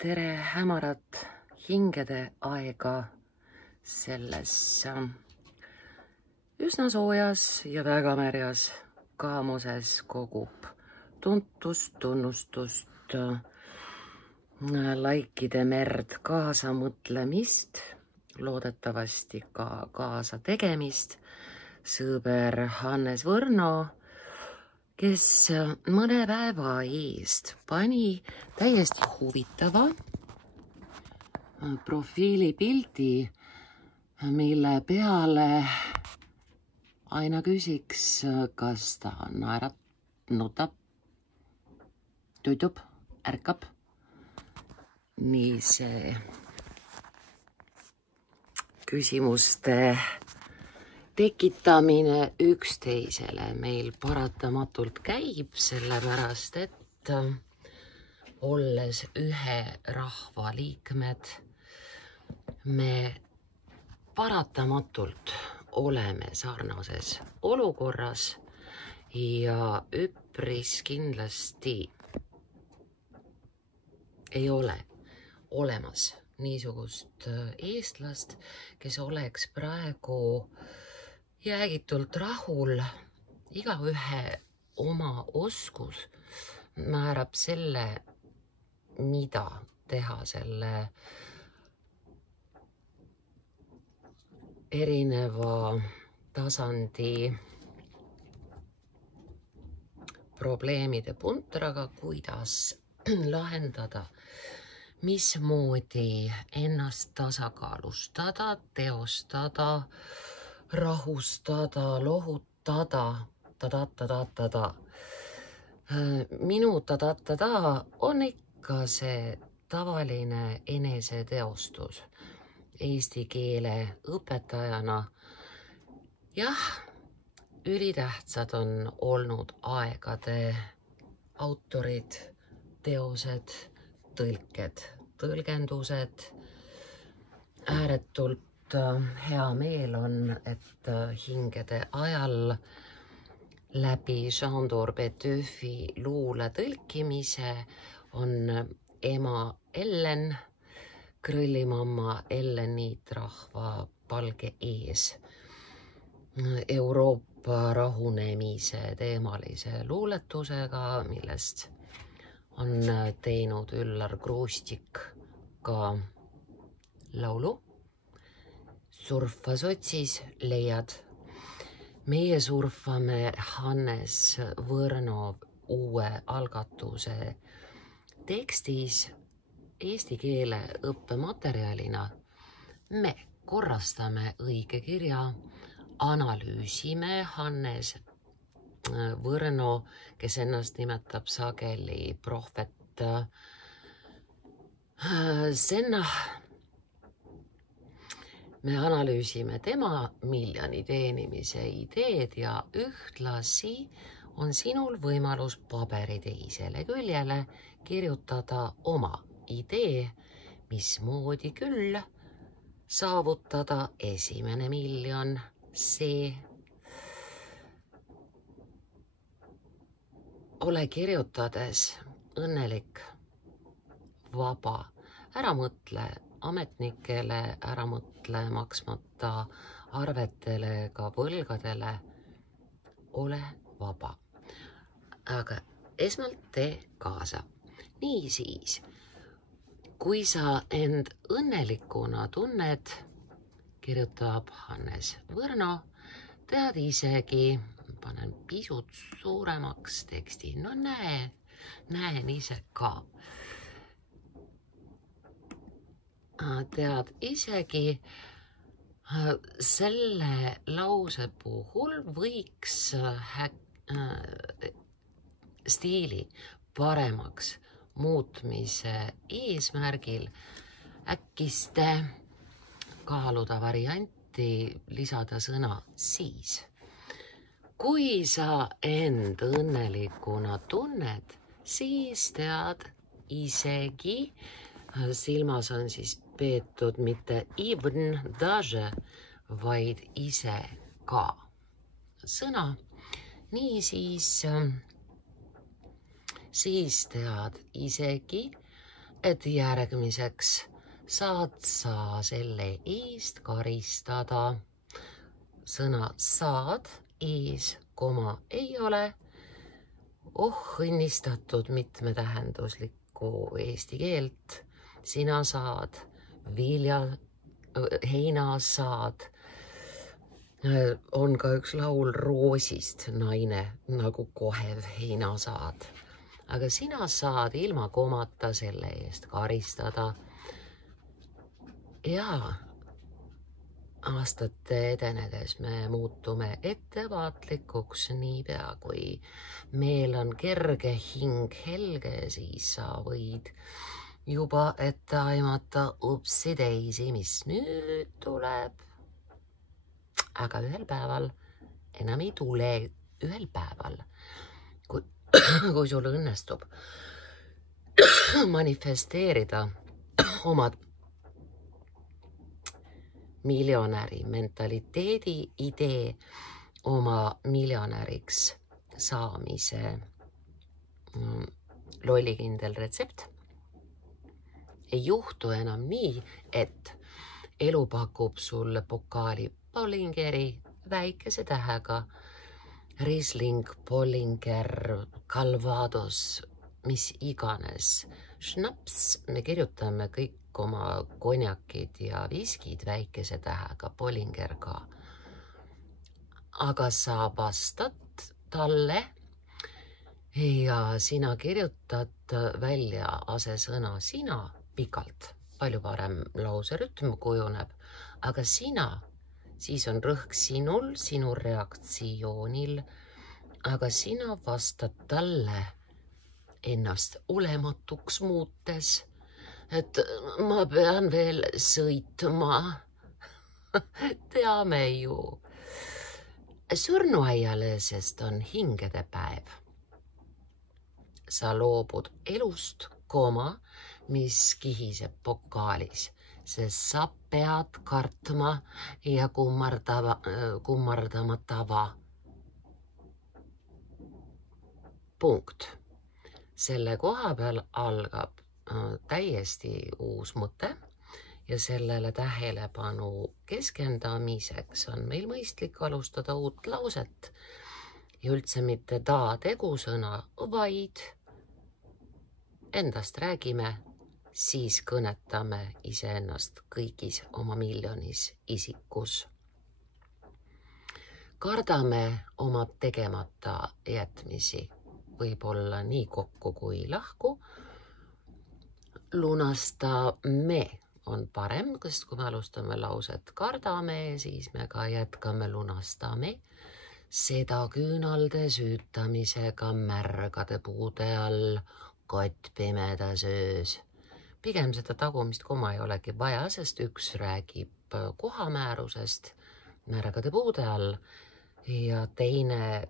tere hämarat hingede aega selles üsna soojas ja väga märjas kaamuses kogub tuntust, tunnustust, laikide merd, kaasamõtlemist, loodetavasti ka kaasa tegemist. Sõber Hannes Võrno, kes mõne päeva eest pani täiesti huvitava profiilipildi, mille peale aina küsiks, kas ta naerab, nutab, tutub, ärkab. Nii see küsimuste tekitamine üksteisele meil paratamatult käib, sellepärast et olles ühe rahva liikmed, me paratamatult oleme sarnases olukorras ja üpris kindlasti ei ole olemas niisugust eestlast, kes oleks praegu jäägitult rahul. Igaühe oma oskus määrab selle, mida teha selle erineva tasandi probleemide puntraga, kuidas lahendada, mismoodi ennast tasakaalustada, teostada, rahustada, lohutada, ta-ta-ta-ta-ta-ta. Minu ta-ta-ta-ta on ikka see tavaline eneseteostus eesti keele õpetajana. Jah, ülitähtsad on olnud aegade autorid, teosed, tõlked, tõlgendused. Ääretult hea meel on, et hingede ajal läbi Sándor Petőfi luule tõlkimise on ema Ellen, krõllimamma Ellen Niitrahva palge ees Euroopa rahunemise teemalise luuletusega, millest on teinud Üllar Kruustik ka laulu. Surfa sotsis leiad. Meie surfame Hannes Võrno uue algatuse tekstis eesti keele õppematerjalina. Me korrastame õigekirja, analüüsime Hannes Võrno, kes ennast nimetab sageli prohvet Senna. Me analüüsime tema miljoni teenimise ideed ja ühtlasi on sinul võimalus paberi teisele küljele kirjutada oma idee, mismoodi küll saavutada esimene miljon. See ole kirjutades õnnelik, vaba, ära mõtle ametnikele, ära mõtle maksmata arvetele ega võlgadele, ole vaba. Aga esmalt tee kaasa. Niisiis, kui sa end õnnelikuna tunned, kirjutab Hannes Võrno, tead isegi, panen pisut suuremaks teksti, no näen ise ka. Tead isegi, selle lause puhul võiks stiili paremaks muutmise eesmärgil äkkiste kaaluda varianti lisada sõna siis. Kui sa end õnnelikuna tunned, siis tead isegi, silmas on siis peetud mitte even даже, vaid ise ka sõna. Niisiis siis tead isegi, et järgmiseks saad sa selle eest karistada. Sõna saad ees, koma ei ole. Õnnistatud mitmetähenduslikku eesti keelt. Sina saad, heina saad. On ka üks laul roosist, naine nagu kohev heina saad. Aga sina saad ilma komata selle eest karistada. Ja aastate edenedes me muutume ettevaatlikuks niipea, kui meil on kerge hing helge, siis sa võid juba ette aimata upsi teisi, mis nüüd tuleb. Aga ühel päeval enam ei tule, ühel päeval, kui sul õnnestub manifesteerida omad miljonäri mentaliteedi idee, oma miljonäriks saamise lollikindel retsept. Ei juhtu enam nii, et elu pakub sulle pokaali Pollingeri väikese tähega, Riesling, Pollinger, Calvados, mis iganes. Schnaps, me kirjutame kõik oma konjakid ja viskid väikese tähega, Pollinger ka. Aga sa vastad talle ja sina kirjutad välja asesõna sina pikalt. Palju parem lauserütm kujuneb, aga sina, siis on rõhk sinul, sinu reaktsioonil, aga sina vastad talle ennast olematuks muutes, et ma pean veel sõitma. Teame ju. Surnuaiale, sest on hingedepäev. Sa loobud elust, mis kihiseb pokaalis, sest sa pead kartma ja kummardama tava. Punkt. Selle koha peal algab täiesti uus mõte ja sellele tähelepanu keskendamiseks on meil mõistlik alustada uut lauset ja üldse mitte tegusõna, vaid endast räägime, siis kõnetame iseennast kõigis oma miljonis isikus. Kardame oma tegemata jätmisi, võib-olla nii kokku kui lahku. Lunastame on parem, sest kui me alustame lauset kardame, siis me ka jätkame lunastame. Seda küünalde süütamisega märgade puude all, kott pimedas öös. Pigem seda tagumist koma ei olegi vaja, sest üks räägib kohamäärusest märgade puude all ja teine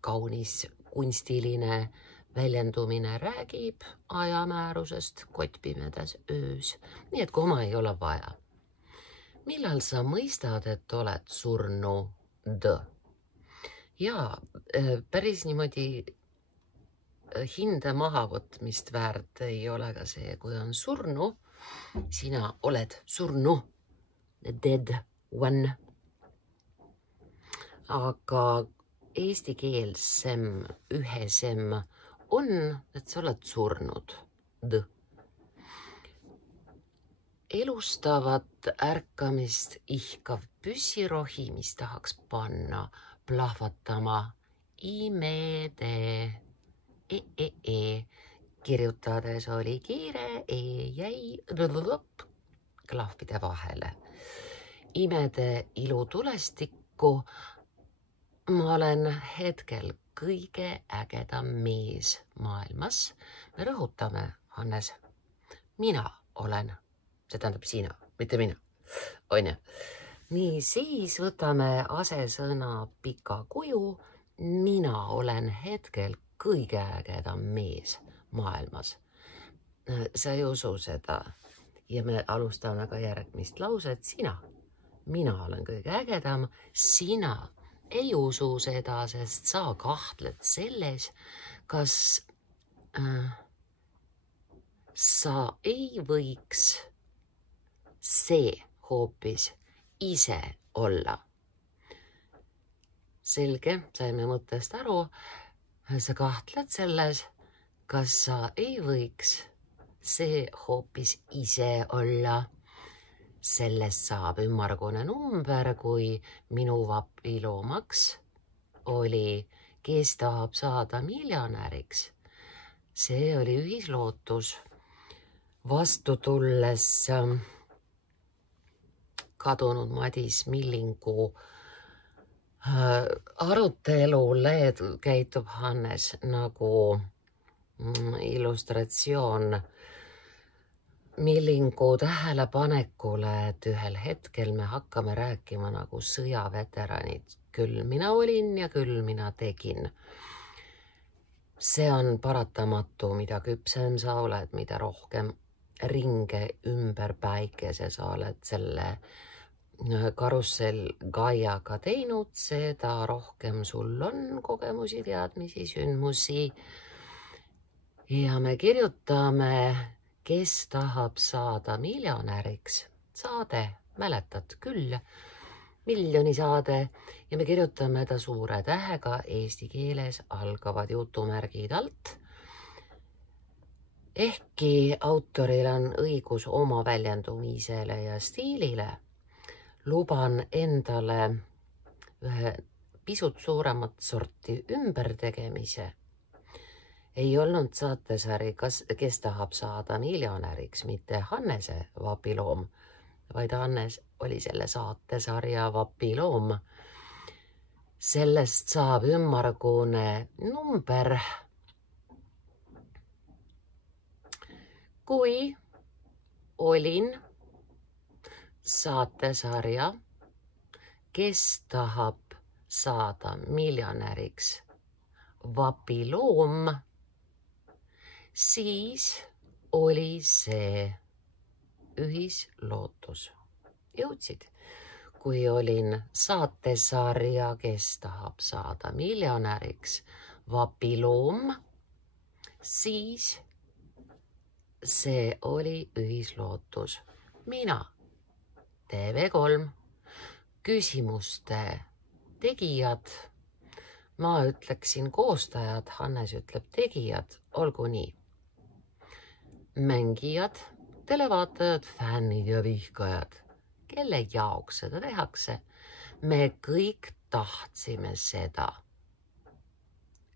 kaunis kunstiline väljendumine räägib ajamäärusest kott pimedas öös. Nii et koma ei ole vaja. Millal sa mõistad, et oled surnud? Ja päris niimoodi hinde mahavõtmist väärt ei ole ka see, kui on surnu, sina oled surnu, dead one. Aga eestikeelsem, ühesem on, et sa oled surnud. Elustavat ärkamist ihkav püssirohi, mis tahaks panna plahvatama imede. Kirjutades oli kiire, jäi klahvide vahele. Imede ilutulestikku ma olen hetkel kõige ägedam mees maailmas. Me rõhutame, Hannes, mina olen, see tähendab sina, mitte mina, on ju. Nii, siis võtame asesõna pika kuju. Mina olen hetkel kõige ägedam mees maailmas. Sa ei usu seda ja me alustame ka järgmist lauset. Sina, mina olen kõige ägedam, sina ei usu seda, sest sa kahtled selles, kas sa ei võiks see hoopis ise olla. Selge, saime mõttest aru. Sa kahtled selles, kas sa ei võiks see hoopis ise olla. Sellest saab ümmargune number, kui minu vapiloomaks oli, kes tahab saada miljonäriks. See oli ühislootus. Vastu tulles kadunud Madis Millingu arutelule käitub Hannes nagu illustratsioon Millingu tähelepanekule, et ühel hetkel me hakkame rääkima nagu sõjaveteranid. Küll mina olin ja küll mina tegin. See on paratamatu, mida küpsem sa oled, mida rohkem ringe ümber päikese sa oled selle karussell Gaiaga teinud, seda rohkem sul on kogemusi, teadmisi, sündmusi. Ja me kirjutame, kes tahab saada miljonäriks. Saade, mäletad küll, miljonisaade, ja me kirjutame ta suure tähega, eesti keeles algavad jutumärgid alt. Ehkki autoril on õigus oma väljendumisele ja stiilile, luban endale ühe pisut suuremat sorti ümbertegemise. Ei olnud saatesari, kes tahab saada miljonäriks, mitte Hannese vapiloom, vaid Hannes oli selle saatesarja vapiloom. Sellest saab ümmargune number. Kui olin saatesarja, kes tahab saada miljonäriks vapiloom, siis oli see ühislootus. Jõudsid. Kui olin saatesarja, kes tahab saada miljonäriks vapiloom, siis see oli ühislootus. Mina, TV3, küsimuste tegijad, ma ütleksin koostajad, Hannes ütleb tegijad, olgu nii. Mängijad, televaatajad, fännid ja vihkajad, kelle jaoks seda tehakse. Me kõik tahtsime seda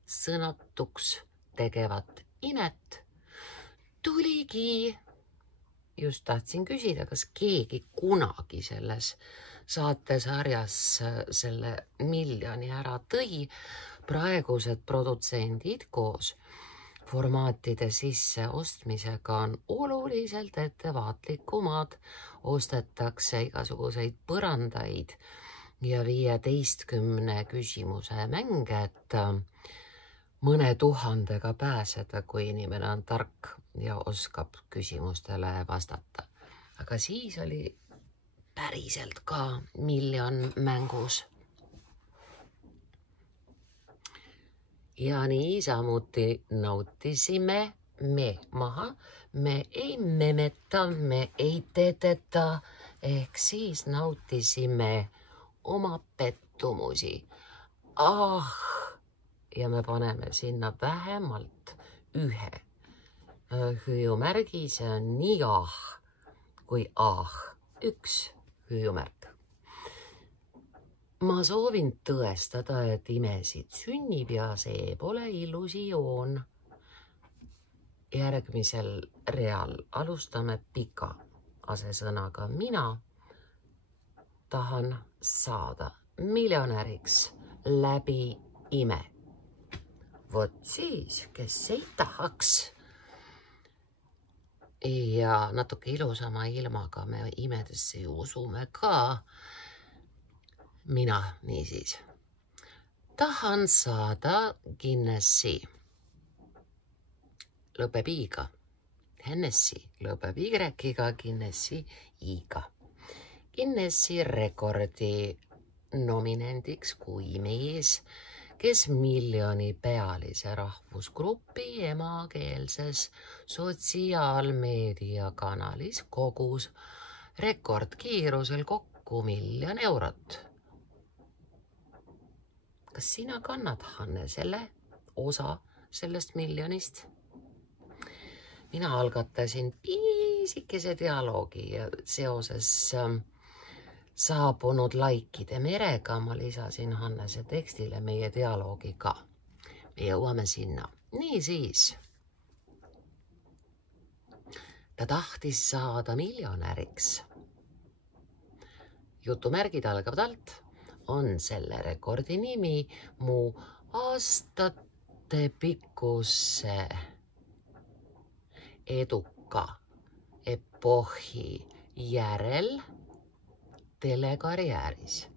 sõnatuks tegevat imet. Tuligi, just tahtsin küsida, kas keegi kunagi selles saatesarjas selle miljoni ära tõi. Praegused produtsendid koos formaatide sisse ostmisega on oluliselt ettevaatlikumad. Ostetakse igasuguseid põrandaid ja 15 küsimuse mänge, et mõne tuhandega pääseda, kui inimene on tark ja oskab küsimustele vastata. Aga siis oli päriselt ka miljon mängus. Ja niisamuti nautisime me maha. Me ei memeta, me ei teteta, ehk siis nautisime oma pettumusi. Ja me paneme sinna vähemalt ühe hüüumärgi, see on nii kui üks hüüumärk. Ma soovin tõestada, et imesid sünnib ja see pole illusioon. Järgmisel real alustame pika asesõnaga. Mina tahan saada miljonäriks läbi ime. Vot siis, kes ei tahaks. Ja natuke ilusama ilmaga me imedesse ju usume ka. Mina niisiis tahan saada Guinessi. Lõpeb i-ga. Hennessy lõpeb y-ga, Guinessi i-ga. Guinessi rekordi nominendiks kui mees, kes miljonipealise rahvusgrupi emakeelses sotsiaalmeedia kanalis kogus rekordkiirusel kokku 1 000 000 eurot. Kas sina kannad, Hanne, selle osa sellest miljonist? Mina algatasin pisikese dialoogi ja seoses saabunud laikide merega ma lisasin Hannese tekstile meie dialoogi ka. Me jõuame sinna. Niisiis. Ta tahtis saada miljonäriks. Jutumärgid algavad alt. On selle rekordi nimi mu aastate pikkuse eduka epohhi järel telekarjääris.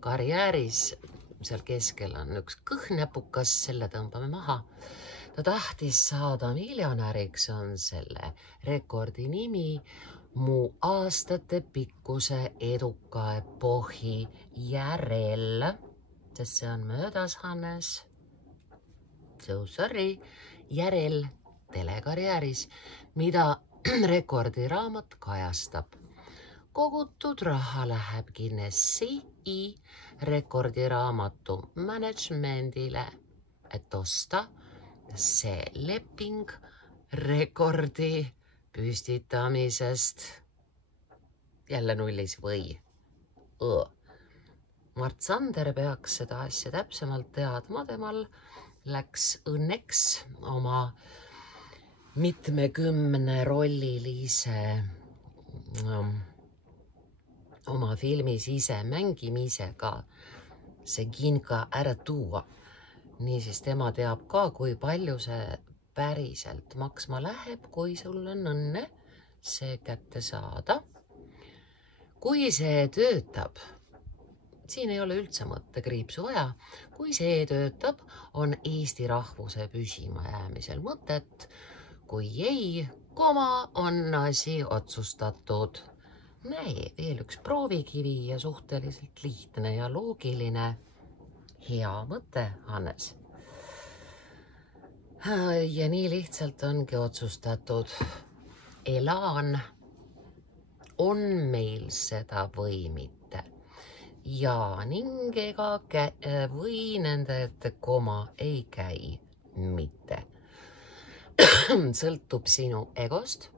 Karjääris seal keskel on üks kõhnäpukas, selle tõmbame maha. Ta tahtis saada miljonäriks, on selle rekordi nimi mu aastate pikkuse eduka epohhi järel, sest see on möödas, Hannes. So sorry, järel telekarjääris, mida rekordiraamat kajastab. Kogutud raha läheb Guinessi rekordiraamatu managementile, et osta see leping rekordi püstitamisest. Jälle nullis või? Mart Sander peaks seda asja täpsemalt teadma, temal läks õnneks oma mitmekümne rollilise oma filmis ise mängimisega see kinka ära tuua. Niisiis tema teab ka, kui palju see päriselt maksma läheb, kui sul on õnne see kätte saada. Kui see töötab, siin ei ole üldse mõttekriipsu vaja, kui see töötab, on Eesti rahvuse püsima jäämisel mõtet. Kui ei, on asi otsustatud. Näe, veel üks proovikivi ja suhteliselt lihtne ja loogiline. Hea mõte, Hannes. Ja nii lihtsalt ongi otsustatud. Elan, on meil seda või mitte. Ja ning ega või nende ette koma ei käi mitte. Sõltub sinu egost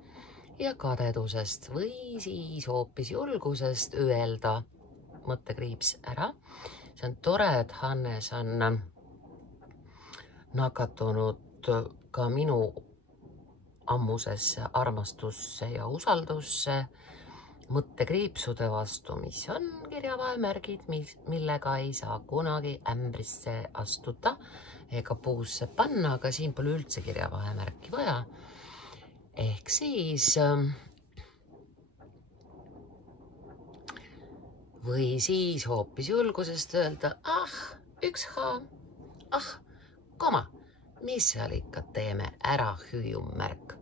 ja kadedusest või siis hoopis julgusest öelda mõttekriips ära. See on tore, et Hannes on nakatunud ka minu ammusesse armastusse ja usaldusse mõttekriipsude vastu, mis on kirjavahemärgid, millega ei saa kunagi ämbrisse astuda ega puusse panna, aga siin pole üldse kirjavahemärki vaja. Ehk siis või siis hoopis julgusest öelda, koma, mis seal ikka teeme, ära hüüumärk.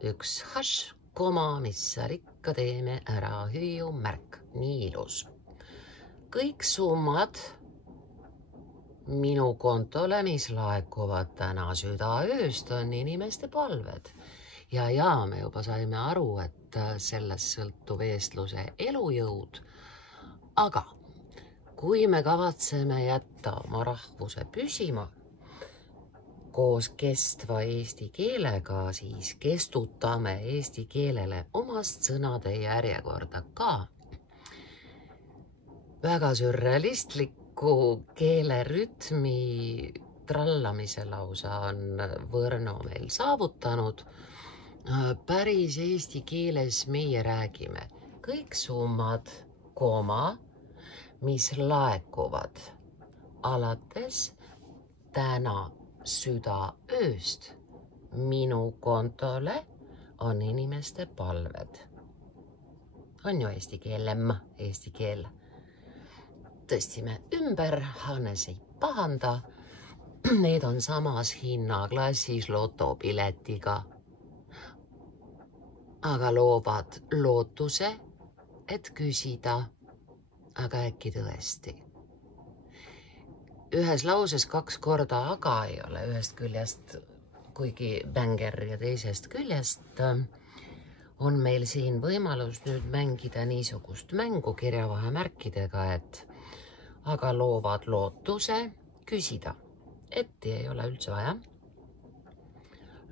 Üks hash, koma, mis seal ikka teeme, ära hüüumärk. Nii ilus. Kõik summad minu kontole, mis laekuvad täna südaööst, on inimeste palved. Ja me juba saime aru, et sellest sõltub eestluse elujõud. Aga kui me kavatseme jätta oma rahvuse püsima koos kestva eesti keelega, siis kestutame eesti keelele omast sõnade järjekorda ka. Väga sürrealistlik keelerütmi trallamise lausa on Võrno meil saavutanud. Päris eesti keeles meie räägime kõik summad, koma, mis laekuvad alates täna südaööst minu kontole on inimeste palved. On ju eesti keelem, eesti keel. Tõstsime ümber, Hannes ei pahanda. Need on samas hinnaklassis lotopiletiga. Aga loovad lootuse, et küsida, aga äkki tõesti. ühes lauses 2 korda aga ei ole ühest küljest, kuigi bänger ja teisest küljest on meil siin võimalus nüüd mängida niisugust mängu kirjavahemärkidega, et aga loovad lootuse küsida. Etti ei ole üldse vaja.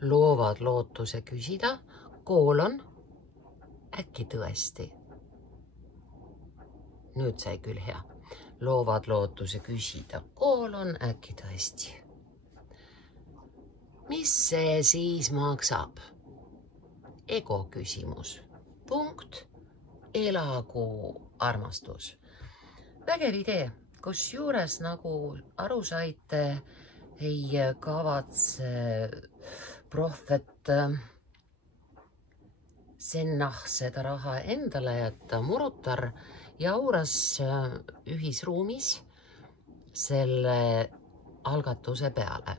Loovad lootuse küsida, koolon, äkki tõesti. Nüüd sai küll hea. Loovad lootuse küsida, koolon, äkki tõesti. Mis see siis maksab? Ego küsimus. Punkt. Elagu armastus. Vägev idee, kus juures nagu aru saite, ei kavatse prohvet Sennah seda raha endale jätta. Murutar jauras ühisruumis selle algatuse peale.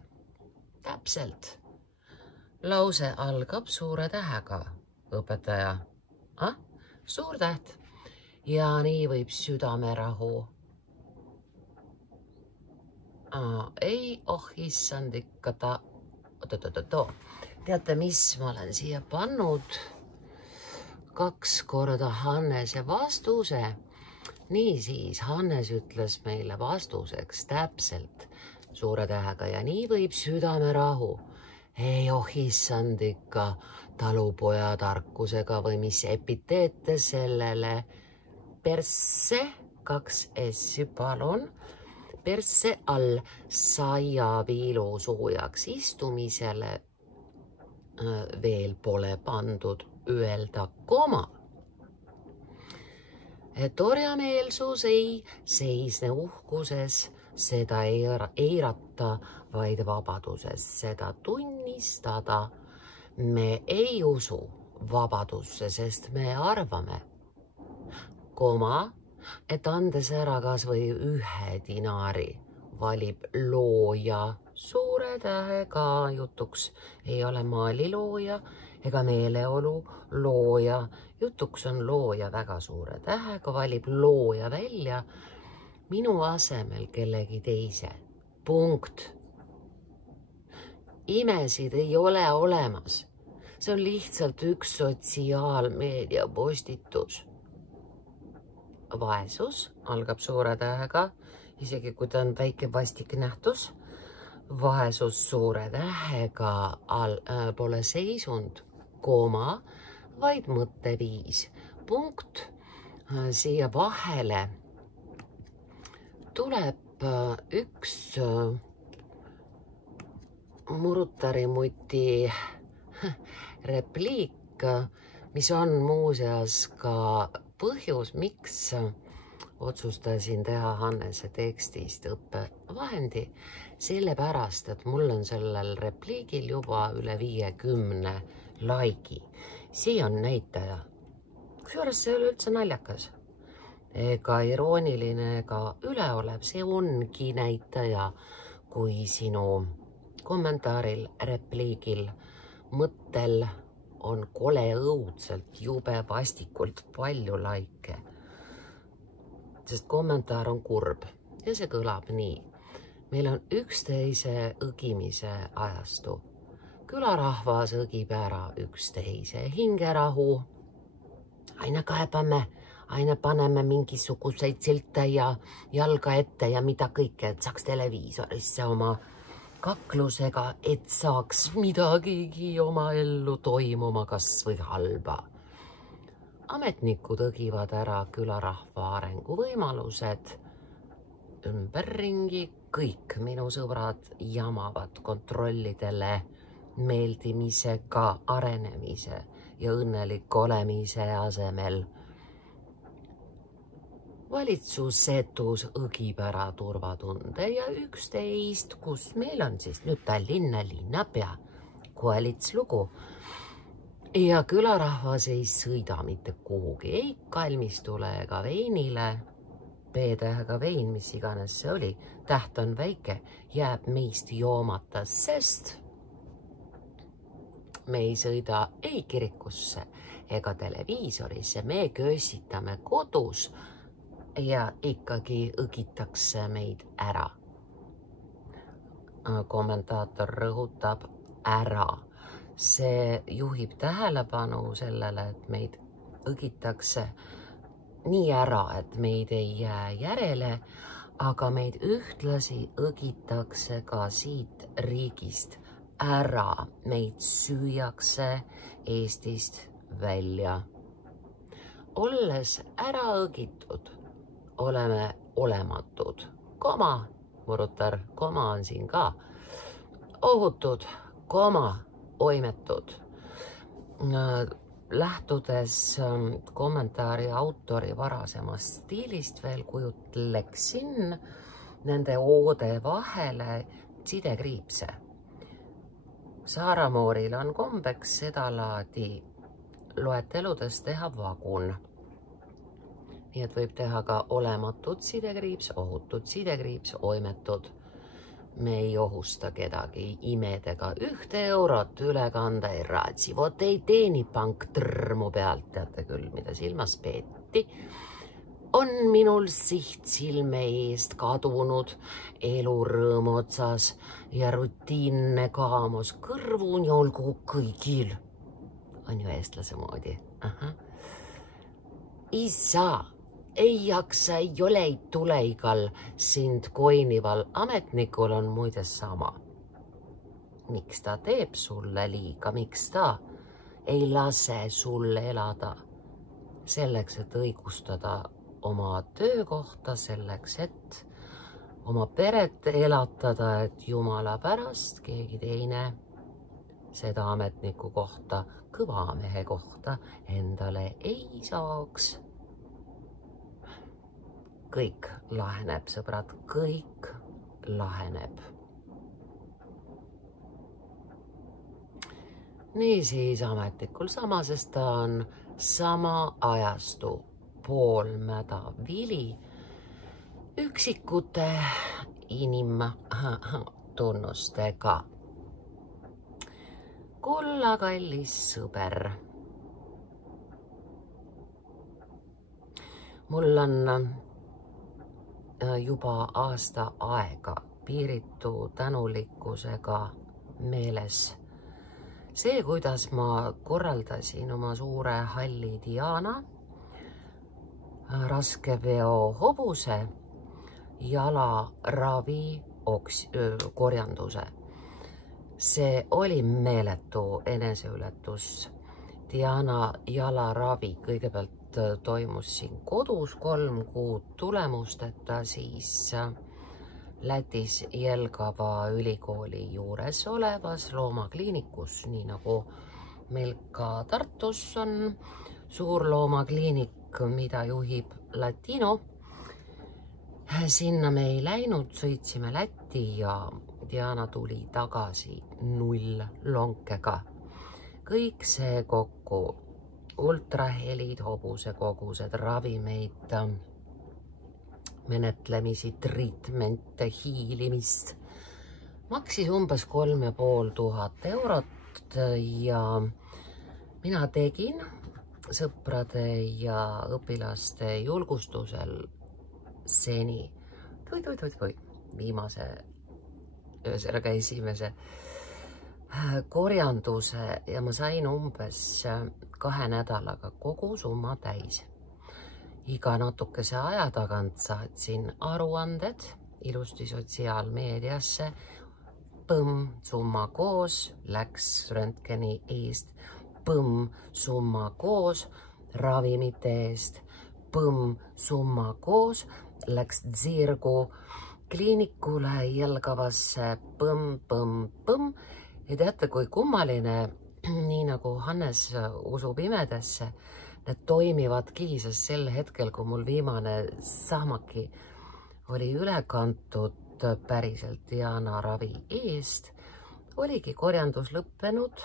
Täpselt. Lause algab suure tähega. Õpetaja. Suur täht. Ja nii võib südamerahu. Ei, issand ikka ta. Teate, mis ma olen siia pannud? 2 korda Hannese vastuse. Niisiis, Hannes ütles meile vastuseks täpselt suure tähega ja nii võib südamerahu. Ei, issand ikka talupoja tarkusega või mis epiteete sellele. Persse, 2 S-i palun. Persse all saiaviilu soojaks istumisele veel pole pandud öelda koma. Et orjameelsus ei seisne uhkuses, seda eirata, vaid vabaduses seda tunnistada. Me ei usu vabadusse, sest me arvame, et andes ära kas või 1 dinaari, valib looja suure tähega. Jutuks ei ole maalilooja ega meeleolu looja. Jutuks on looja väga suure tähega, valib looja välja minu asemel kellegi teise. Punkt. Imesid ei ole olemas. See on lihtsalt üks sotsiaalmeedia postitus. Vaesus algab suure tähega, isegi kui ta on väike vastik nähtus. Vaesus suure tähega pole seisund, koma, vaid mõtteviis. Punkt. Siia vahele tuleb üks Murutari-muti repliik, mis on muuseas ka põhjus, miks otsustasin teha Hannese tekstist õppevahendi, sellepärast, et mul on sellel repliigil juba üle 50 laigi. See on näitaja. Kusjuures see ei ole üldse naljakas. Ega irooniline ega üleolev, see ongi näitaja, kui sinu kommentaaril, repliigil, mõttel on kole õudselt, jube vastikult palju laike. Sest kommentaar on kurb ja see kõlab nii. Meil on üksteise õgimise ajastu. Külarahvas õgib ära üksteise hingerahu. Aina kaebame, aina paneme mingisuguseid silte ja jalga ette ja mida kõike, et saaks televiisorisse oma kaklusega, et saaks midagigi oma ellu toimuma kas või halba. Ametnikud õgivad ära külarahva arenguvõimalused. Ümberringi kõik minu sõbrad jamavad kontrollidele meeldimisega arenemise ja õnnelik olemise asemel. Valitsusetus õgib ära turvatunde ja üksteist, kus meil on siis nüüd Tallinna linnapea koalitslugu. Ja külarahvas ei sõida mitte kuhugi, ei kalmistule ega veinile. B-tähega vein, mis iganes see oli, täht on väike, jääb meist joomata, sest me ei sõida ei kirikusse ega televiisorisse, me köösitame kodus ja ikkagi õgitakse meid ära. kommentaator rõhutab ära. See juhib tähelepanu sellele, et meid õgitakse nii ära, et meid ei jää järele, aga meid ühtlasi õgitakse ka siit riigist ära. Meid süüakse Eestist välja. Olles ära õgitud, oleme olematud. Koma, murutar, koma on siin ka. Ohutud, koma, oimetud. Lähtudes kommentaari autori varasemast stiilist veel kujutleksin nende oode vahele sidekriipse. Saaramooril on kombeks sedalaadi loeteludes teha vagun. Nii et võib teha ka olematud sidekriips, ohutud sidekriips, oimetud. Me ei ohusta kedagi imedega. 1 eurot üle kanda ei raatsi. Vot ei teeni pank trõrmu pealt. Teate küll, mida silmas peeti. On minul siht silme eest kadunud, elu rõõm otsas ja rutiinne kaamos kõrvuni olgu kõigil. On ju eestlase moodi. Isa, ei jaksa, ei ole, ei tule igal sind koinival ametnikul on muide sama. Miks ta teeb sulle liiga, miks ta ei lase sulle elada? Selleks, et õigustada oma töökohta, selleks, et oma peret elatada, et jumala pärast keegi teine seda ametniku kohta, kõva mehe kohta endale ei saaks. Kõik laheneb, sõbrad, kõik laheneb. Niisiis ametnikul sama, sest ta on sama ajastu poolmäda vili üksikute inimtunnustega. Kulla kallis sõber. Mul on juba aasta aega piiritu tänulikkusega meeles see, kuidas ma korraldasin oma suure halli Diana raskeveo hobuse jalaravi korjanduse. See oli meeletu eneseületus. Diana jalaravi kõigepealt toimus siin kodus 3 kuud tulemusteta, siis Lätis Jelgava ülikooli juures olevas loomakliinikus, nii nagu meil ka Tartus on suur loomakliinik, mida juhib Latino. Sinna me ei läinud, sõitsime Lätti ja Diana tuli tagasi 0 lonkega. Kõik see kokku, ultrahelid, hobuse kogused, ravimeid, menetlemisi, treatmente, hiilimist, maksis umbes 3500 eurot ja mina tegin sõprade ja õpilaste julgustusel seni viimase, ühesõnaga esimese korjanduse ja ma sain umbes 2 nädalaga kogu summa täis. Iga natukese aja tagant saatsin aruanded ilusti sotsiaalmeediasse. Põmm, summa koos, läks röntgeni eest. Põmm, summa koos, ravimite eest. Põmm, summa koos, läks Zirgu kliinikule Jelgavasse. Põmm, põmm, põmm. Ja teate, kui kummaline, nii nagu Hannes usub imedesse, need toimivadki, sest sel hetkel, kui mul viimane sahmaki oli üle kantud päriselt Diana ravi eest, oligi korjandus lõppenud,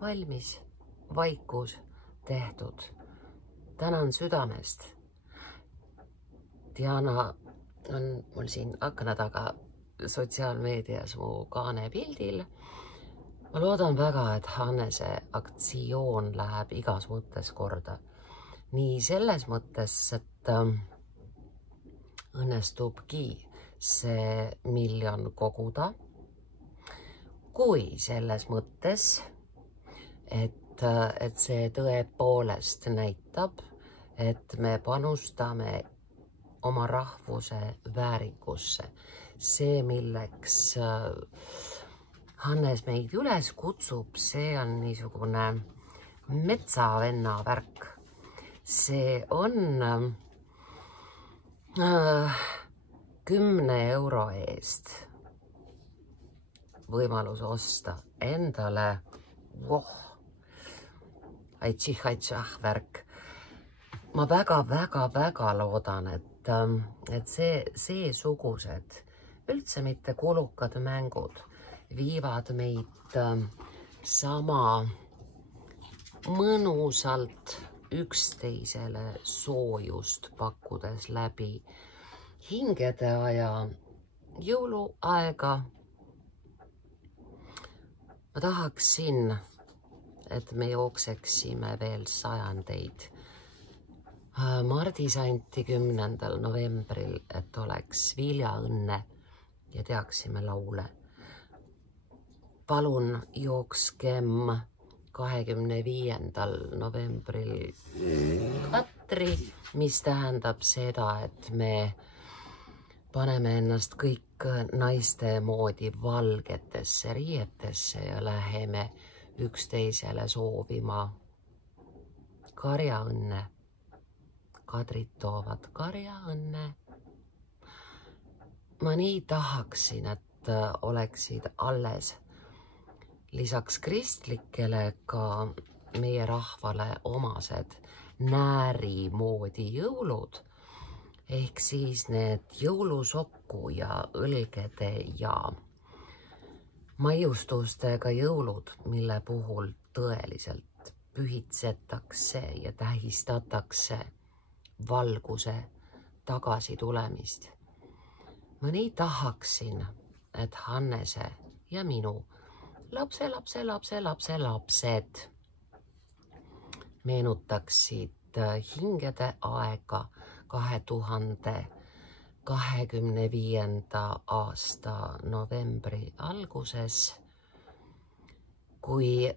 valmis, vaikus, tehtud. Tänan südamest. Diana on mul siin akna taga sotsiaalmeedias mu kaane pildil. Ma loodan väga, et Hannese aktsioon läheb igas mõttes korda. Nii selles mõttes, et õnnestubki see 1 miljon koguda. Kui selles mõttes, et see tõepoolest näitab, et me panustame oma rahvuse väärikusse. See, milleks Hannes meid üles kutsub, see on niisugune metsavenna värk. See on 10 euro eest võimalus osta endale aitših värk. Ma väga loodan, et seesugused üldse mitte kulukad mängud viivad meid sama mõnusalt üksteisele soojust pakkudes läbi hingede aja jõuluaega. Ma tahaksin, et me jookseksime veel sajandeid. Mardis anti 10. novembril, et oleks viljaõnne ja teaksime laule. Palun jookskem 25. novembril Katri, mis tähendab seda, et me paneme ennast kõik naiste moodi valgetesse riietesse ja läheme üksteisele soovima karjaõnne. Kadrid toovad karjaõnne. Ma nii tahaksin, et oleksid alles lisaks kristlikele ka meie rahvale omased nääri moodi jõulud, ehk siis need jõulusokku ja õlgede ja maiustustega jõulud, mille puhul tõeliselt pühitsetakse ja tähistatakse valguse tagasitulemist. Ma nii tahaksin, et Hannese ja minu lapsed meenutaksid hingede aega 2025. aasta novembri alguses, kui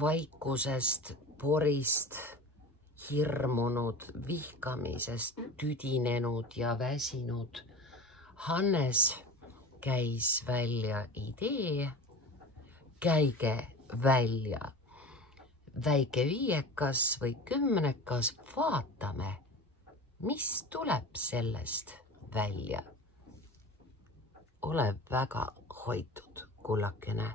vaikusest, porist, hirmunud, vihkamisest, tüdinenud ja väsinud Hannes käis välja idee, käige välja väike 5 või 10, vaatame, mis tuleb sellest välja. Ole väga hoitud, kullakene.